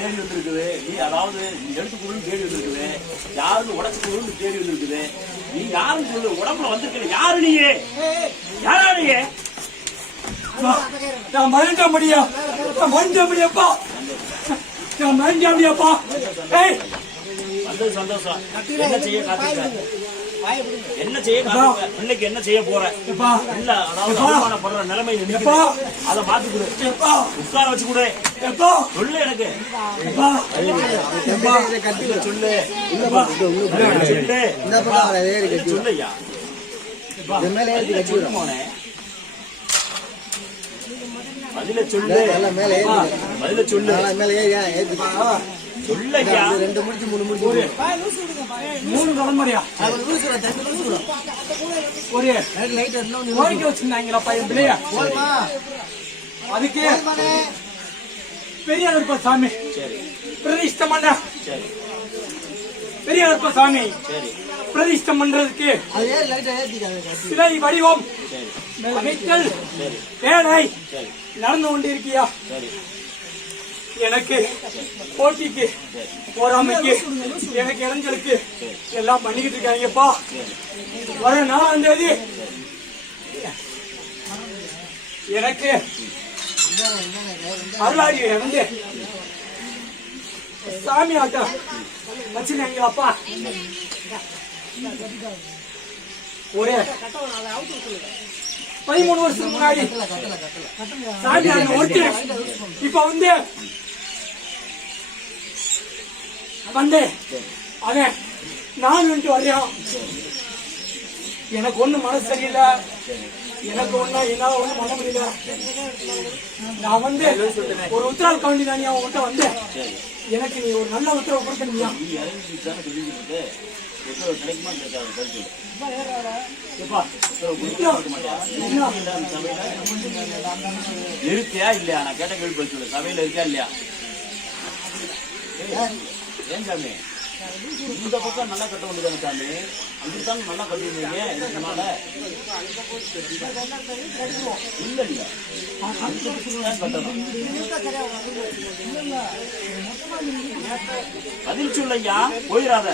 தேடி வந்திருக்குது. நீ அதாவது நீ எடுத்துக்கொள்ளுன்னு தேடி வந்திருக்குது. யாருன்னு உடச்சுக்கொள்ளுன்னு தேடி வந்திருக்குது. நீ யாருன்னு சொல்லு. உடம்புல வந்திருக்க யாரு நீயே? யாரா நீயே? நான் மறந்த முடியா? நான் மறந்த முடியப்பா. நான் மறந்த முடியப்பா. வந்தது சந்தோஷம். என்ன செய்ய காத்துக்க? என்ன செய்ய காத்துக்க? இன்னைக்கு என்ன செய்ய போற? இல்ல அதாவது அவமானப்படுற நிலைமை அதை மாத்திக்குடு. உட்கார வச்சு கொடு. சொல்லு எனக்கு சொல்லு சொல்லையா பதில சொல்லு. பதில சொல்லு. சொல்லையா. 2 முடிச்சு 3 முடிச்சு 3 தலைமுறையா ஒரு கோரிக்கை வச்சிருந்தாங்களா பையன் பிள்ளையா? அதுக்கு பெரியார் சாமி பிரதிஷ்டம் பண்ண பெரியார் சாமி பிரதிஷ்டம் பண்றதுக்கு சிலை வடிவம் அமைத்தல் வேலை நடந்து கொண்டிருக்கியா? எனக்கு போட்டிக்கு போராமைக்கு எனக்கு இளைஞருக்கு எல்லாம் பண்ணிக்கிட்டு இருக்காங்கப்பா. வர 4ஆம் தேதி எனக்கு அருளாடி வந்து சாமி ஆட்டம் வச்சிருக்காங்களாப்பா. ஒரு 13 வருஷத்துக்கு முன்னாடி சாமி ஆட்டம் ஒருத்தி இப்ப வந்து அவன் நான் வர்றான். எனக்கு ஒண்ணு மனசு சரியில்லை. எனக்கு ஒண்ணு என்னால ஒண்ணு பண்ண முடியல. நான் வந்து ஒரு உத்தரவு காண்டி தான் அவன்கிட்ட வந்தேன். எனக்கு நீ ஒரு நல்ல உத்தரவு கொடுக்கணும்யா. இருக்கியா இல்லையா? நான் கேட்ட கேள்வி பதில் சொல்லு. சபையில இருக்கா இல்லையா? ஏன் சாமி இந்த பக்கம் நல்லா கட்ட வேண்டியதானே சாமி? அதுதான் நல்லா கட்டிருந்தீங்க. இதனால இல்ல இல்ல கட்டணும். பதில் சொல்லையா, போயிடாத.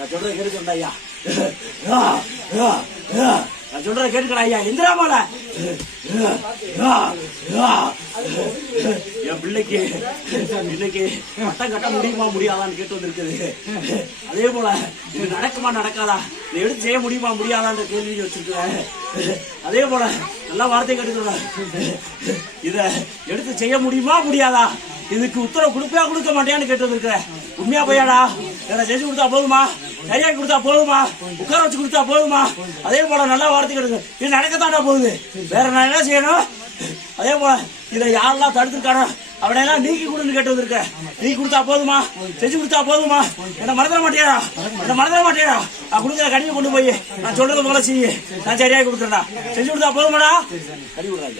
நான் சொல்றத கேட்டுக்கடா ஐயா. நான் சொல்றத கேட்டுக்கடா ஐயா. எந்திராமல என் பிள்ளைக்கு இன்னைக்கு பட்டம் கட்ட முடியுமா முடியாதான்னு கேட்டு வந்திருக்குது. அதே போல இது நடக்குமா நடக்காதா, இதை எடுத்து செய்ய முடியுமா முடியாதான்ற கேள்வி வச்சிருக்கிறேன். அதே போல நல்லா வார்த்தை கேட்டுக்கிறேன். இத எடுத்து செய்ய முடியுமா முடியாதா, இதுக்கு உத்தரவு கொடுப்பா கொடுக்க மாட்டேன்னு கேட்டு வந்திருக்கிறேன். உண்மையா பையாடா? என்ன செஞ்சு கொடுத்தா போதுமா? சரியா கொடுத்தா போதுமா? உட்கார வச்சு கொடுத்தா போதுமா? அதே போல நல்லா வார்த்தை கேட்டுங்க. இது நடக்கத்தாண்டா போகுது. வேற நான் என்ன செய்யணும்? அதே போல இதை யாரெல்லாம் தடுத்துருக்கானோ அவனையெல்லாம் நீக்கி கொடுன்னு கேட்டு வந்திருக்க. நீ கொடுத்தா போதுமா? செஞ்சு கொடுத்தா போதுமா? என்ன மறந்துட மாட்டேடா? என்ன மறந்துட மாட்டேடா? நான் கொடுக்குற கடியை கொண்டு போய் நான் சொல்றது போல செய்ய. நான் சரியாக கொடுத்துறேன்டா. செஞ்சு கொடுத்தா போதுமாடா? கடி கொடுறாங்க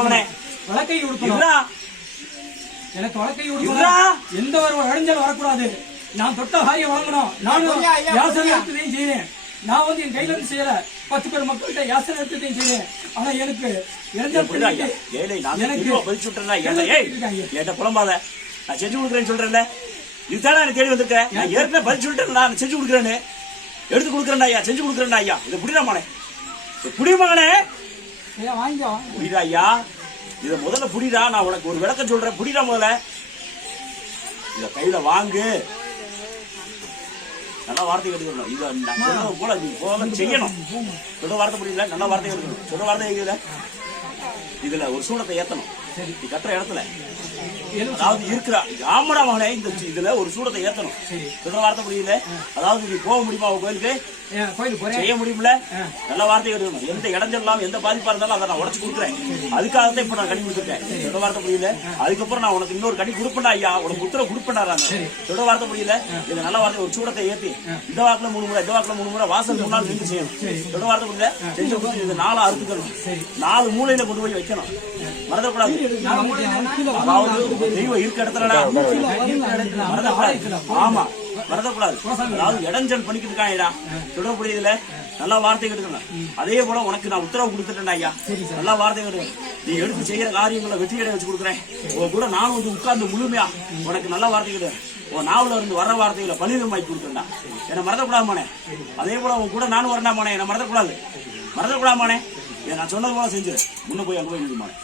அவனே வழக்கை கொடுத்தா எனக்கு வழக்கை கொடுத்தா எந்த ஒரு இடைஞ்சல் வரக்கூடாது. நான் தொட்ட காரியம் வழங்கணும். நானும் யாசனை எடுத்ததையும் செய்யறேன். நான் வந்து என் கையில இருந்து செய்யல. 10 பேர் மக்கள்கிட்ட யாசனை எடுத்ததையும் செய்யறேன். ஆனா எனக்கு புலம்பாத. நான் செஞ்சு கொடுக்குறேன்னு சொல்றேன்ல, இதுதானே எனக்கு தேடி வந்திருக்கேன். நான் ஏற்கனவே பதில் சொல்லிட்டேன். நான் செஞ்சு கொடுக்குறேன்னு எடுத்து கொடுக்குறேன்டா ஐயா. செஞ்சு கொடுக்குறேன்டா ஐயா. இது புடிடா மகனே, புடி மகனே, புடிடா ஐயா. இத முதல்ல புடிடா. நான் உனக்கு ஒரு விளக்கம் சொல்றேன். புடிடா முதல்ல. இத கையில வாங்கு. நல்ல வார்த்தை எடுக்கணும். இதை நான் சொன்னது போல நீ போக செய்யணும். சொல்ற வார்த்தை புரியல, நல்ல வார்த்தை எடுக்கணும். சொல்ற வார்த்தை இருக்குதுல, இதுல ஒரு சூடத்தை ஏத்தணும். நீ கட்டுற இடத்துல அதாவது இருக்கிற ஆமடா மகனே இந்த இதுல ஒரு சூடத்தை ஏத்தணும். சொல்ற வார்த்தை புரியல. அதாவது நீ போக முடியுமா கோயிலுக்கு? செய்ய முடியும்ல. நல்ல வார்த்தை எடுக்கணும். எந்த இடைஞ்சலாம் எந்த பாதிப்பா இருந்தாலும் அதை நான் உடச்சு கொடுக்குறேன். அதுக்காகத்தான் இப்ப நான் கனி கொடுத்துருக்கேன். சொல்ற வார்த்தை புரியல. அதுக்கப்புறம் நான் உனக்கு இன்னொரு கனி கொடுப்பேன் ஐயா, உனக்கு உத்தரவு கொடுப்பேன். சொல்ற வார்த்தை புரியல. இது நல்ல வார்த்தை ஒரு சூடத்தை ஏத்தி இந்த வாக்குல 3 முறை இந்த வாக்குல 3 முறை வாசல் 3 நாள் நின்று செய்யணும். சொல்ற வார்த்தை புரியல. செஞ்சு கொடுத்து இது 4 அறுத்துக்கணும். 4 மூலையில கொண்டு போய் வைக்கணும். மறந்துடக்கூடாது. அதாவது தெய்வம் இருக்க இடத்துல ஆமா மறந்துடக்கூடாது. அதாவது இடைஞ்சல் பண்ணிக்கிட்டு இருக்காங்கடா. சொல்ற புரியுதுல. நல்லா வார்த்தை எடுக்கணும். அதே போல உனக்கு நான் உத்தரவு கொடுத்துட்டேன் ஐயா. நல்லா வார்த்தை எடுக்கணும். நீ எடுத்து செய்யற காரியங்களை வெற்றியடை வச்சு கொடுக்குறேன். உன் கூட நானும் வந்து உட்கார்ந்து முழுமையா உனக்கு நல்ல வார்த்தை கிடையாது. உன் நாவல இருந்து வர்ற வார்த்தைகளை பலிதமாக்கி கொடுத்துட்டா. என்னை மறந்துக்கூடாதுமானே. அதே போல உன் கூட நானும் வரண்டாமானே. என்னை மறந்துக்கூடாது. மறந்துக்கூடாதுமானே. நான் சொன்னது போல செஞ்சு முன்ன போய் அங்க போய் நிற்குமானே.